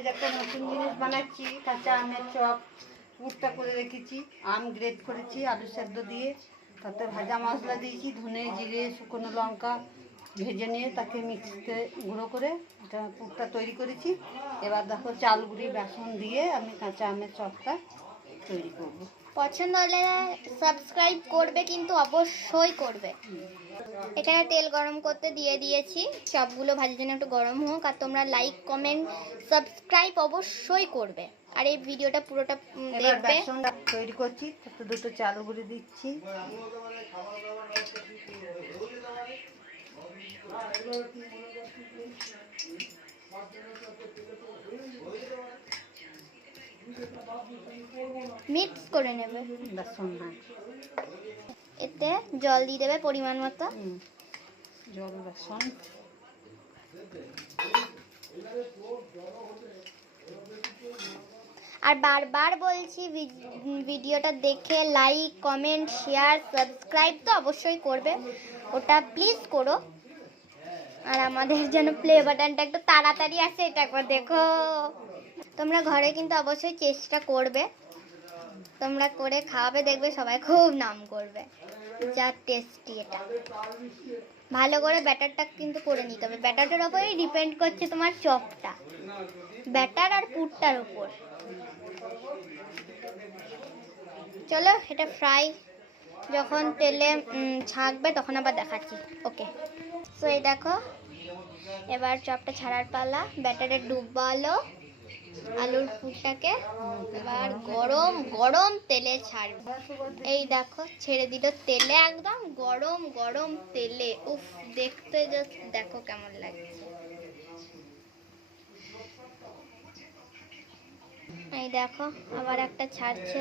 আজ একটা নতুন জিনিস বানাচ্ছি, কাঁচা আমের চপ। পুরটা করে রেখেছি, আম গ্রেট করেছি আলু সেদ্ধ দিয়ে, তাতে ভাজা মশলা দিয়েছি, ধনে জিরে শুকনো লঙ্কা ভেজে নিয়ে তাকে মিক্সিতে গুঁড়ো করে এটা পুরটা তৈরি করেছি। এবার দেখো চাল গুঁড়ি বেসন দিয়ে আমি কাঁচা আমের চপটা তৈরি করবো। পছন্দ হলে সাবস্ক্রাইব করবে, কিন্তু অবশ্যই করবে। এখানে তেল গরম করতে দিয়ে দিয়েছি, চপগুলো ভাজার জন্য একটু গরম হোক। আর তোমরা লাইক কমেন্ট সাবস্ক্রাইব অবশ্যই করবে, আর এই ভিডিওটা পুরোটা দেখবে। বেসনটা তৈরি করছি, তাতে দুটো চাল গুঁড়ি দিচ্ছি, মিক্স করে নেবে বেসন। হ্যাঁ, এতে জল দিয়ে দেবে পরিমাণ মতো। জল বেসন আর বারবার বলছি, ভিডিওটা দেখে লাইক কমেন্ট শেয়ার সাবস্ক্রাইব তো অবশ্যই করবে, ওটা প্লিজ করো। আর আমাদের যেন প্লে বাটনটা একটু তাড়াতাড়ি আসে, এটা একবার দেখো। তোমরা ঘরে কিন্তু অবশ্যই চেষ্টা করবে, তোমরা করে খাওয়াবে, দেখবে সবাই খুব নাম করবে। যা টেস্টি এটা। ভালো করে ব্যাটারটা কিন্তু করে নিতে হবে, ব্যাটারটার উপরেই ডিপেন্ড করছে তোমার চপটা, ব্যাটার আর পুরটার উপর। চলো এটা ফ্রাই যখন তেলে ছাঁকবে তখন আবার দেখাচ্ছি। ওকে, সো এই দেখো এবার চপটা ছাড়ার পালা। ব্যাটারে ডুবালো আলুর পুরটাকে, এবার গরম গরম তেলে ছাড়বে। এই দেখো ছেড়ে দিল তেলে, একদম গরম গরম তেলে। উফ, দেখতে জাস্ট দেখো কেমন লাগছে। এই দেখো আবার একটা ছাড়ছে।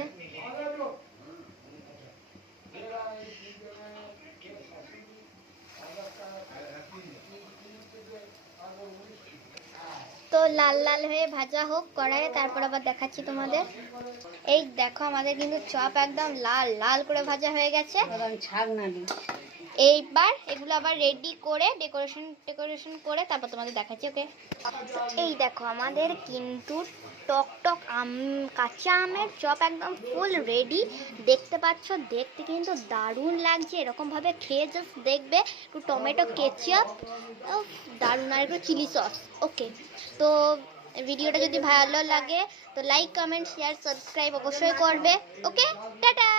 তো লাল লাল হয়ে ভাজা হোক কড়াইয়ে, তারপর আবার দেখাচ্ছি তোমাদের। এই দেখো আমাদের কিন্তু চপ একদম লাল লাল করে ভাজা হয়ে গেছে। ছাড় না দিই। এইবার এগুলো আবার রেডি করে ডেকোরেশন করে তারপর তোমাদের দেখাচ্ছি। ওকে, এই দেখো আমাদের কিন্তু টক টক কাঁচা আমের চপ একদম ফুল রেডি। দেখতে পাচ্ছ, দেখতে কিন্তু দারুণ লাগছে। এরকমভাবে খেয়ে জাস্ট দেখবে, একটু টমেটো কেচাপ দারুণ, আর একটু চিলি সস। ওকে, তো ভিডিওটা যদি ভালো লাগে তো লাইক কমেন্ট শেয়ার সাবস্ক্রাইব অবশ্যই করবে। ওকে, টাটা।